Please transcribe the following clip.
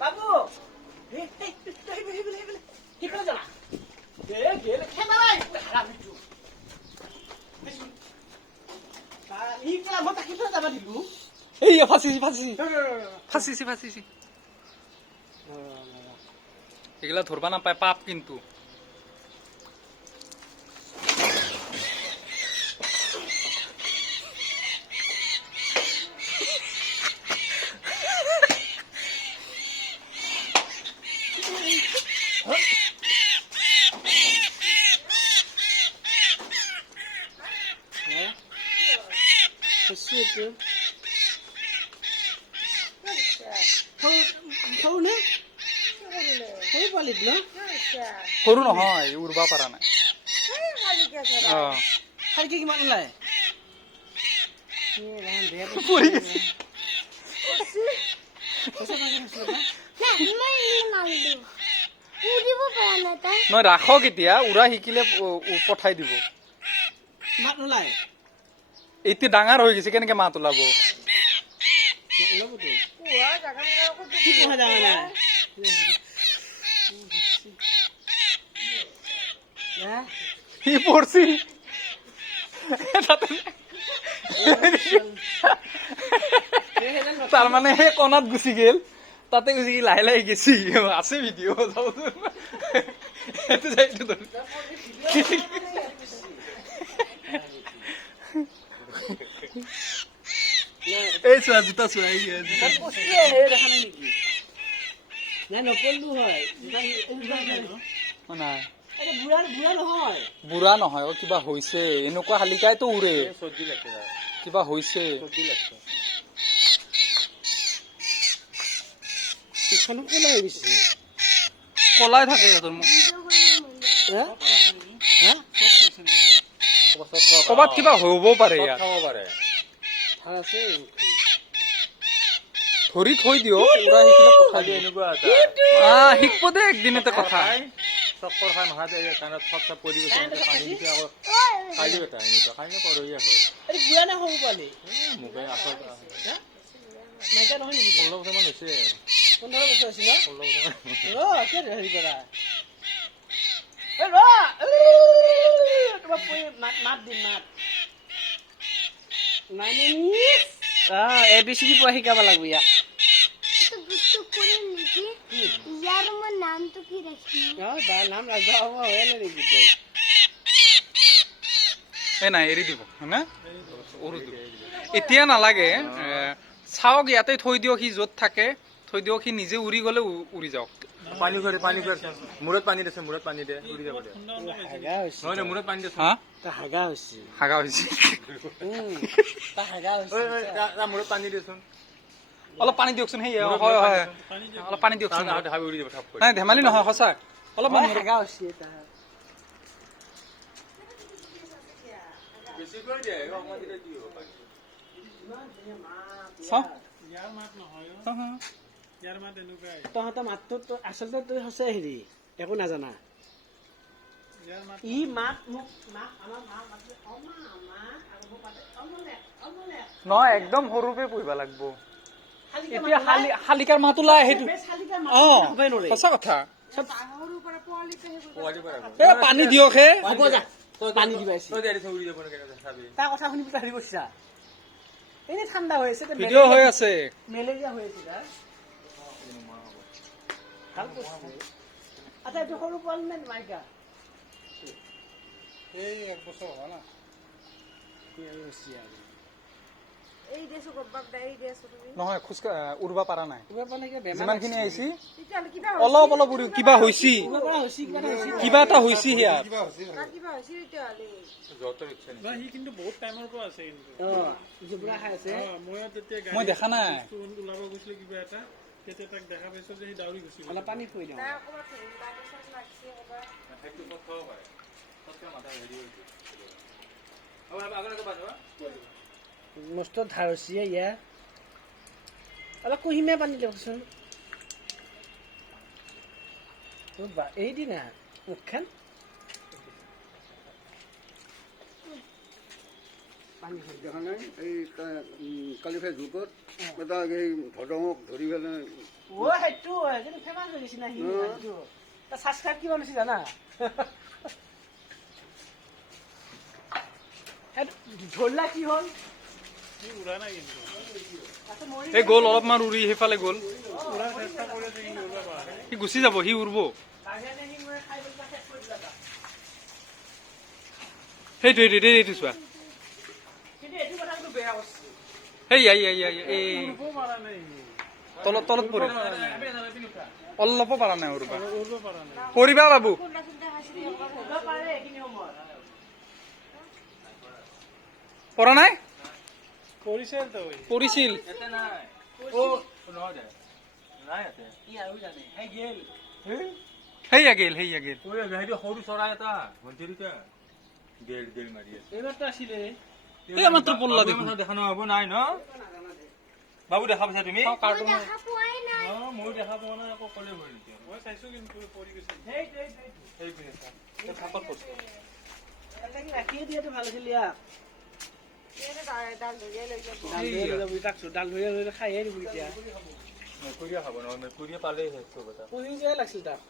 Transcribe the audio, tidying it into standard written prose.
বাবু কি করে জানা গেলে খেমারাই হারামিটো ই কলা মতা কি করে যাবা দিলু এই ফাঁসিছি এগুলা ধরবা না পায় পাপ কিন্তু সৰু নহয় উৰবা পাৰা নাই খাইকে কিমান ওলাই পৰি গৈছে নহয় ৰাখক এতিয়া উৰা শিকিলে পঠাই দিব মাত নোলাই এতিয়া ডাঙৰ হৈ গৈছে কেনেকে মাত ওলাব সি পড়ছি তার মানে সেই কণাত গুচি গেল তাতে গুচি লাহে লাহে গেছি আছে ভিডিঅ' এই চোৱা জোতা চোৱা বুঢ়া নহয় কিবা হৈছে এনেকুৱা শালিকাইতো উৰে কিবা হৈছে কলাই থাকে ক'ৰবাত কিবা হ'ব পাৰে ইয়াত ধৰি থৈ দিয়ক পুৰা শিকিলে পঠাই দিয়ে শিকব দে একদিনতে কথা চক্কৰ খাই নহা যায় কাণত ফট চপ পৰি গৈছে পানী দিছে আকৌ কালি এটা এনেকুৱা কাৰণে পৰহিয়া হয় বুঢ়া নে সৰু পোৱালি মোবাইল আচল নাইকিয়া নহয় নেকি 16 বছৰমান হৈছে 15 বছৰ আছিল 16 বছৰমান কি হেৰি কৰা মাত দিম মাত ABCD পৰা শিকাব লাগিব ইয়াক নাই এৰি দিব হয়নে এতিয়া নালাগে চাওক ইয়াতে থৈ দিয়ক সি য'ত থাকে থৈ দিয়ক সি নিজে উৰি গ'লে উৰি যাওক পানী কৰে মূৰত পানী দিছে মূৰত পানী দিয়ে উৰি যাব দিয়ে নহয় মূৰত পানী দিছে হাগা হৈছে মূৰত পানী দিয়কচোন অলপ পানী দিয়কচোন সেই হয় হয় অলপ পানী দিয়কচোন উৰি যাব নাই ধেমালি নহয় সঁচা অলপ হাগা হৈছে তহঁতৰ মাতটো আচলতে তই সঁচাই হেৰি একো নাজানা ই মাত মোক নহয় একদম সৰুকে পঢ়িব লাগিব এতিয়া শালিকাৰ মাত ওলাই সেইটো সঁচা কথা পানী দিয়ক হে হ'ব যা পানী দিবা তাৰ কথা শুনি পেলাই হেৰি কৰিছা এনেই ঠাণ্ডা হৈ আছে ভিডিঅ' হৈ আছে মেলেৰিয়া হৈ আছে ভাল কৰিছে আচ্ছা এইটো সৰু পোৱালি নে মাইকা এই 1 বছৰ হোৱা না নহয় খোজকাঢ় উৰবা পাৰা নাই যিমানখিনি আহিছি অলপ অলপ উৰি কিবা হৈছি কিবা এটা হৈছি ইয়াত মই দেখা নাই পানী থৈ দিওঁ মস্ত ধাৰচিয়ে ইয়া অলপ কুহিমে পানী দিয়কচোন এই দিনা মুখখন দেখা নাই এই কালিফাই জোকত এটা এই ভদঙক ধৰি পেলাই সেইটো এজন ফেমাছ হৈ গৈছে না সি ছাবস্ক্ৰাইব কিমান হৈছে জানা ধৰলা কি হ'ল এই গ'ল অলপমান উৰি সেইফালে গ'ল সি গুচি যাব সি উৰিব সেইটো এইটো চোৱা এই তলত পৰি অলপো পাৰা নাই উৰিবা পৰিবা বাবু পৰা নাই পৰিছিল সেইয়া গেল সৰু চৰাই এটা ভণ্টিৰিকা গেল গেল মাৰি আছে এইবাৰতো আছিলে এই আমাৰ তো পল্লা দেখোন দেখা নহ'ব নাই ন বাবু দেখা পাইছা তুমি কাৰ্টুন মই দেখা পোৱা নাই আকৌ ক'লে ভৰি নেকি মই চাইছো কিন্তু পৰি গৈছে ৰাখিয়ে দিয়াটো ভাল আছিল ইয়াক ডাল ধৰিয়া লৈ খাইহে দিব এতিয়া মেকুৰীয়ে খাব নহয় মেকুৰীয়ে পালেই শেষ কৰিব পুহিবহে লাগিছিল তাক